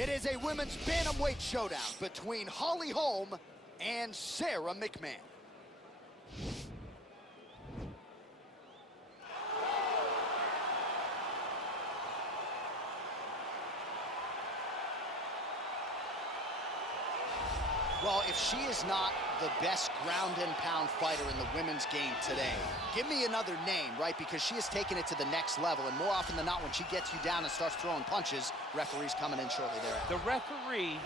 It is a women's bantamweight showdown between Holly Holm and Sara McMann. Well, if she is not the best ground and pound fighter in the women's game today, give me another name, right? Because she has taken it to the next level, and more often than not, when she gets you down and starts throwing punches, referee's coming in shortly thereafter. The referee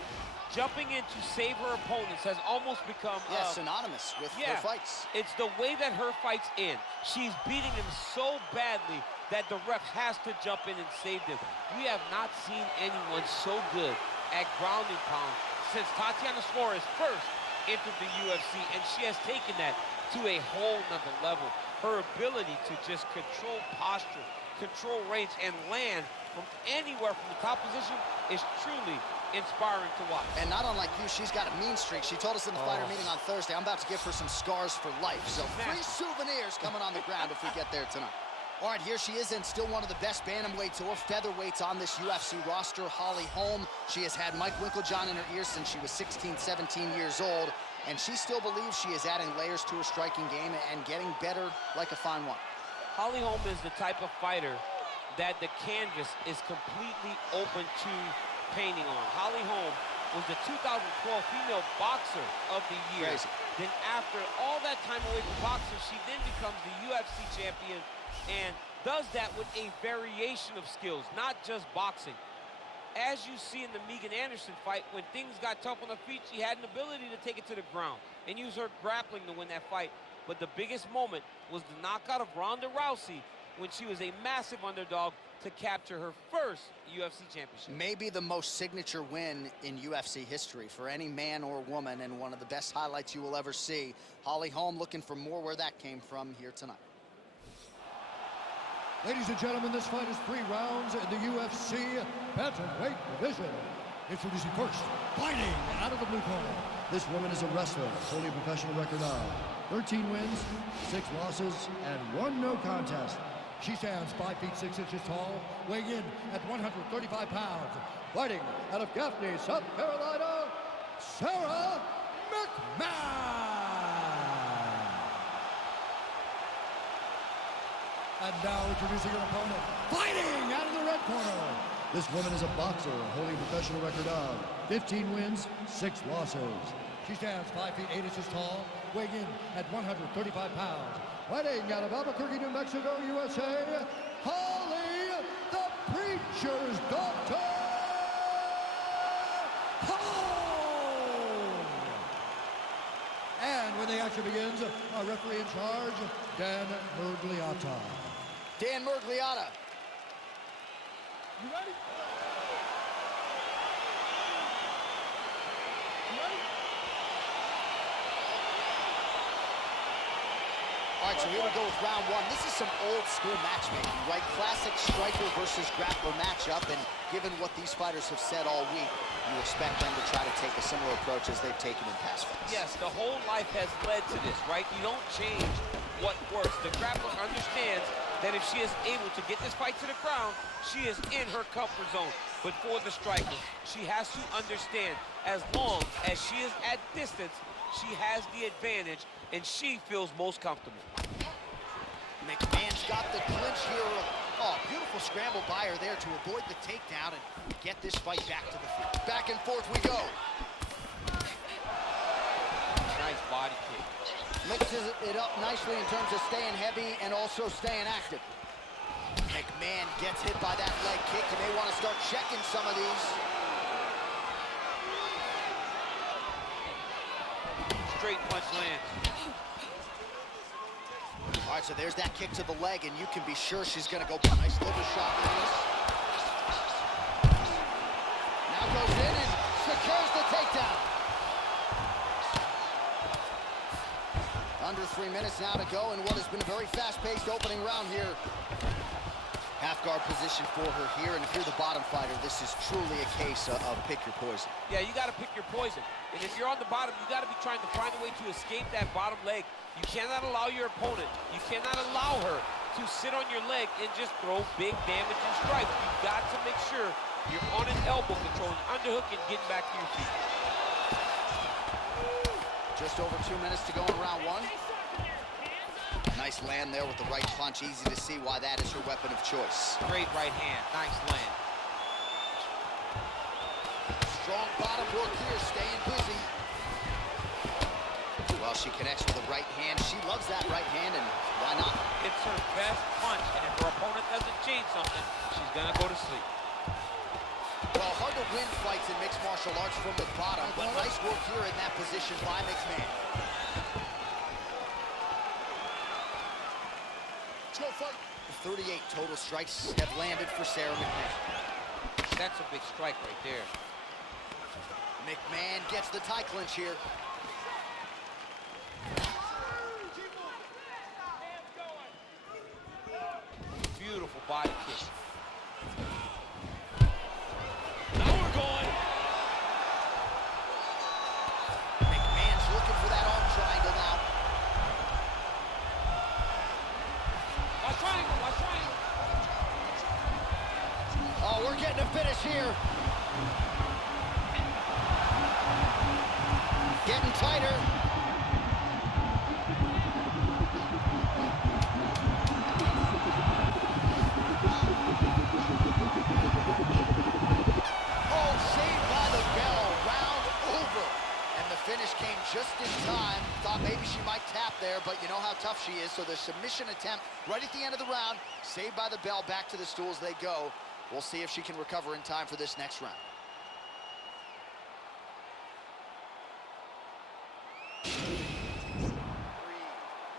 jumping in to save her opponents has almost become synonymous with her fights. It's the way that her fights end. She's beating them so badly that the ref has to jump in and save them. We have not seen anyone so good at ground and pound since Tatiana Suarez first entered the UFC, and she has taken that to a whole nother level. Her ability to just control posture, control range, and land from anywhere from the top position is truly inspiring to watch. And not unlike you, she's got a mean streak. She told us in the fighter meeting on Thursday, I'm about to give her some scars for life. So free souvenirs coming on the ground if we get there tonight. All right, here she is, and still one of the best bantamweights or featherweights on this UFC roster, Holly Holm. She has had Mike Winklejohn in her ear since she was 16, 17 years old, and she still believes she is adding layers to her striking game and getting better like a fine wine. Holly Holm is the type of fighter that the canvas is completely open to painting on. Holly Holm was the 2012 female boxer of the year. Crazy. Then after all that time away from boxing, she then becomes the UFC champion and does that with a variation of skills, not just boxing. As you see in the Megan Anderson fight, when things got tough on the feet, she had an ability to take it to the ground and use her grappling to win that fight. But the biggest moment was the knockout of Ronda Rousey when she was a massive underdog to capture her first UFC championship. Maybe the most signature win in UFC history for any man or woman, and one of the best highlights you will ever see. Holly Holm looking for more where that came from here tonight. Ladies and gentlemen, this fight is 3 rounds in the UFC bantamweight division. Introducing first, fighting out of the blue corner. This woman is a wrestler, holding a professional record of 13 wins, 6 losses, and 1 no contest. She stands 5 feet 6 inches tall, weighing in at 135 pounds. Fighting out of Gaffney, South Carolina, Sara McMann. And now introducing her opponent, fighting out of the red corner. This woman is a boxer, holding a professional record of 15 wins, 6 losses. She stands 5 feet 8 inches tall, weighing in at 135 pounds. Fighting out of Albuquerque, New Mexico, USA, Holly, the Preacher's Daughter, Holm! And when the action begins, our referee in charge, Dan Murgliata. Dan Murgliata. You ready? All right, so here we go with round 1. This is some old school matchmaking, right? Classic striker versus grappler matchup, and given what these fighters have said all week, you expect them to try to take a similar approach as they've taken in past fights. Yes, the whole life has led to this, right? You don't change what works. The grappler understands that if she is able to get this fight to the ground, she is in her comfort zone. But for the striker, she has to understand, as long as she is at distance, she has the advantage, and she feels most comfortable. McMann's got the clinch here. Oh, beautiful scramble by her there to avoid the takedown and get this fight back to the feet. Back and forth we go. Nice body kick. Mixes it up nicely in terms of staying heavy and also staying active. McMann gets hit by that leg kick. You may want to start checking some of these. Straight punch lands. All right, so there's that kick to the leg, and you can be sure she's going to go. Nice liver shot, Lewis. Now goes in and secures the takedown. Under 3 minutes now to go in what has been a very fast-paced opening round here. Half guard position for her here, and if you're the bottom fighter, this is truly a case of pick your poison. Yeah, you got to pick your poison. And if you're on the bottom, you got to be trying to find a way to escape that bottom leg. You cannot allow your opponent, you cannot allow her to sit on your leg and just throw big damage and strikes. You've got to make sure you're on an elbow control and underhook and getting back to your feet. Just over 2 minutes to go in round one. Nice land there with the right punch. Easy to see why that is her weapon of choice. Great right hand. Nice land. Strong bottom work here, staying busy. Well, she connects with the right hand. She loves that right hand, and why not? It's her best punch, and if her opponent doesn't change something, she's gonna go to sleep. Well, hard to win fights in mixed martial arts from the bottom, but nice work here in that position by McMann. Let's go fight. 38 total strikes have landed for Sara McMann. That's a big strike right there. McMann gets the tie clinch here. Beautiful body kick. Now we're going. McMann's looking for that arm triangle now. Watch triangle, watch triangle. Oh, we're getting a finish here. Getting tighter. Finish came just in time. Thought maybe she might tap there, but you know how tough she is. So the submission attempt right at the end of the round, saved by the bell. Back to the stools they go. We'll see if she can recover in time for this next round.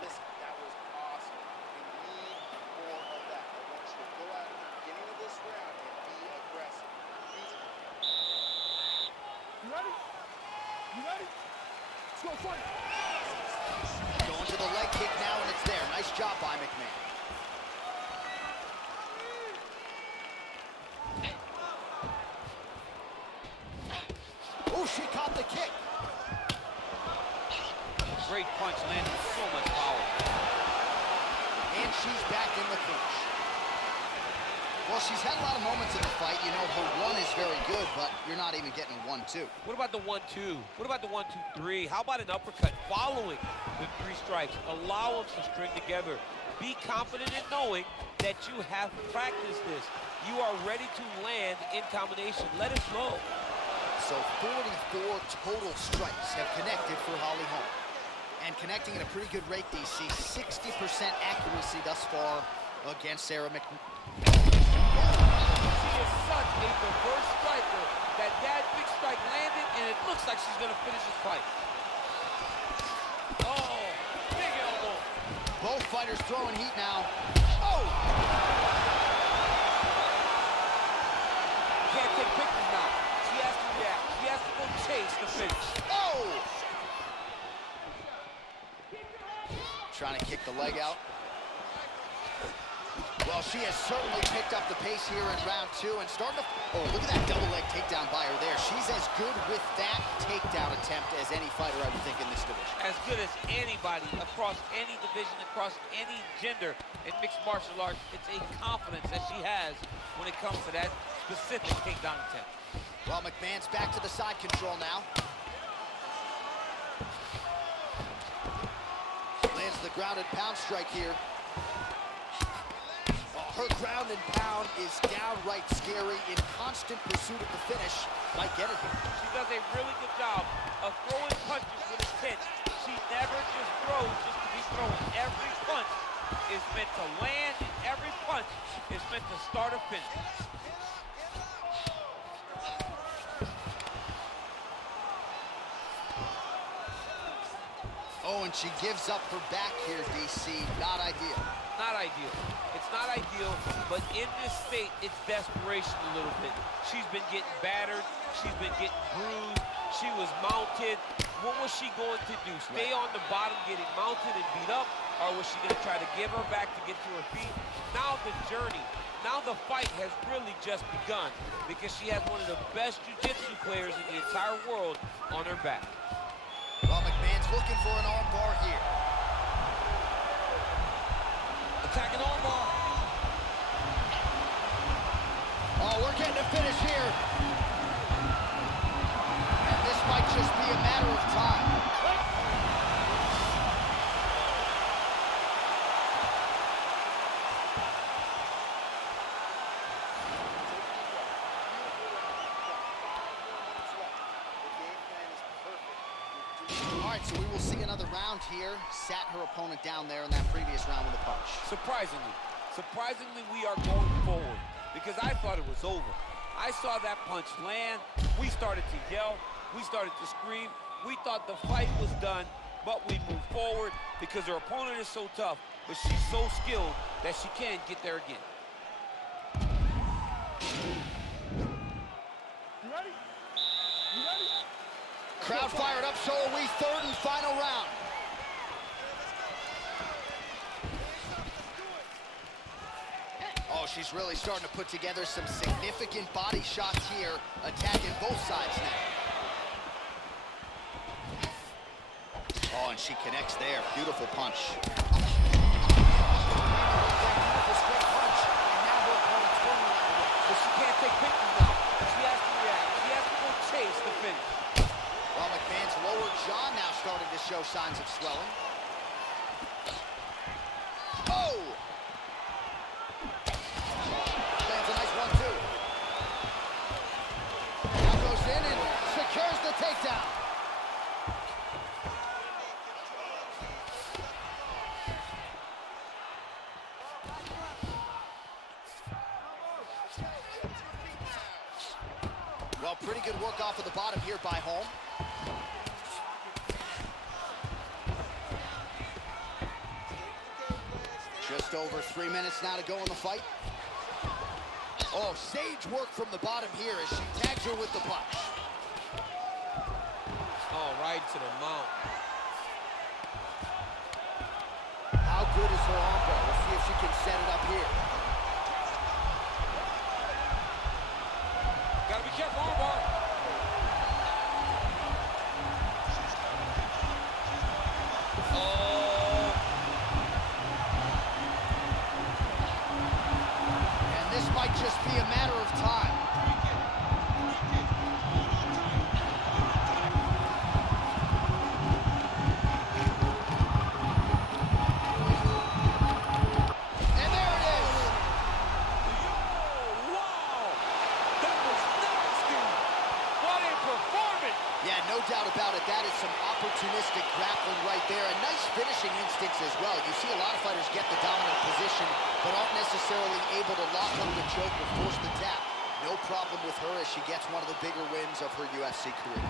Listen, that was awesome. We need more of that. I want you to go out at the beginning of this round and be aggressive. You ready? You ready? Let's go fight. Going to the leg kick now, and it's there. Nice job by McMann. Oh, she caught the kick. Great punch landed with so much power. And she's back in the clinch. Well, she's had a lot of moments in the fight. You know, her one is very good, but you're not even getting 1-2. What about the 1-2? What about the 1-2-3? How about an uppercut following the 3 strikes? Allow them to string together. Be confident in knowing that you have practiced this. You are ready to land in combination. Let it flow. So 44 total strikes have connected for Holly Holm. And connecting at a pretty good rate, DC. 60% accuracy thus far against Sara McMann. She is such a diverse striker that big strike landed, and it looks like she's going to finish this fight. Oh, big elbow. Both fighters throwing heat now. Oh! Can't take pictures now. She has to react. She has to go chase the finish. Oh! Trying to kick the leg out. Well, she has certainly picked up the pace here in round 2 and starting to... Oh, look at that double leg takedown by her there. She's as good with that takedown attempt as any fighter, I would think, in this division. As good as anybody across any division, across any gender in mixed martial arts. It's a confidence that she has when it comes to that specific takedown attempt. Well, McMann's back to the side control now. Lands the grounded pound strike here. Her ground and pound is downright scary, in constant pursuit of the finish. Might get it here. She does a really good job of throwing punches with intent. She never just throws just to be throwing. Every punch is meant to land, and every punch is meant to start or finish. Oh, and she gives up her back here, DC. Not ideal. Not ideal. It's not ideal, but in this state, it's desperation a little bit. She's been getting battered. She's been getting bruised. She was mounted. What was she going to do? Stay on the bottom getting mounted and beat up? Or was she going to try to give her back to get to her feet? Now the journey, now the fight has really just begun because she has one of the best jiu-jitsu players in the entire world on her back. Well, McMann's looking for an arm bar here. Attacking arm bar. Oh, we're getting a finish here. right, so we will see another round here. Sat her opponent down there in that previous round with a punch. Surprisingly, we are going forward because I thought it was over. I saw that punch land. We started to yell. We started to scream. We thought the fight was done, but we moved forward because her opponent is so tough, but she's so skilled that she can get there again. You ready? You ready? Crowd fired up, so are we. Third and final round. Oh, she's really starting to put together some significant body shots here, attacking both sides now. Oh, and she connects there. Beautiful punch. Beautiful straight punch, and now her opponent's turning around away. But she can't take pictures now. She has to react. She has to go chase the finish. Well, McMann's lower jaw now starting to show signs of swelling. Oh! Lands a nice 1-2. Now goes in and secures the takedown. Well, pretty good work off of the bottom here by Holm. Just over 3 minutes now to go in the fight. Oh, sage work from the bottom here as she tags her with the punch. Oh, right to the mount. How good is her arm bar? Let's see if she can set it up here. Gotta be careful, arm bar. Oh. And this might just be a matter of time. And there it is. Wow! That was nasty! What a performance! Yeah, no doubt about it. That is some opportunistic grappling right there. And nice finishing instincts as well. You see a lot of fighters get the dominant position, but aren't necessarily able to lock up the choke or force the tap. No problem with her as she gets one of the bigger wins of her UFC career.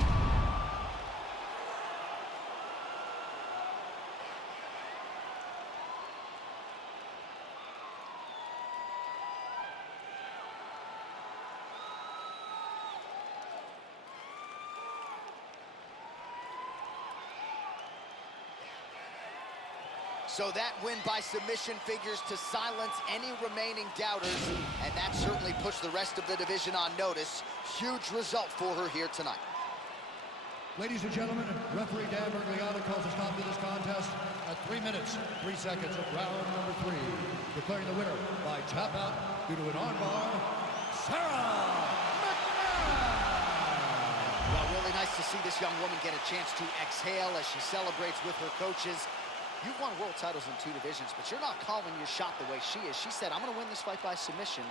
So that win by submission figures to silence any remaining doubters, and that certainly puts the rest of the division on notice. Huge result for her here tonight. Ladies and gentlemen, referee Dan Bergliano calls a stop to this contest at 3 minutes, 3 seconds of round number 3, declaring the winner by tap out due to an armbar, Sara McMann. Well, really nice to see this young woman get a chance to exhale as she celebrates with her coaches. You've won world titles in 2 divisions, but you're not calling your shot the way she is. She said, I'm going to win this fight by submission,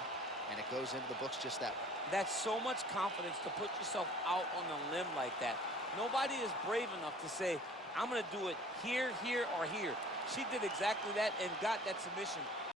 and it goes into the books just that way. That's so much confidence to put yourself out on a limb like that. Nobody is brave enough to say, I'm going to do it here, here, or here. She did exactly that and got that submission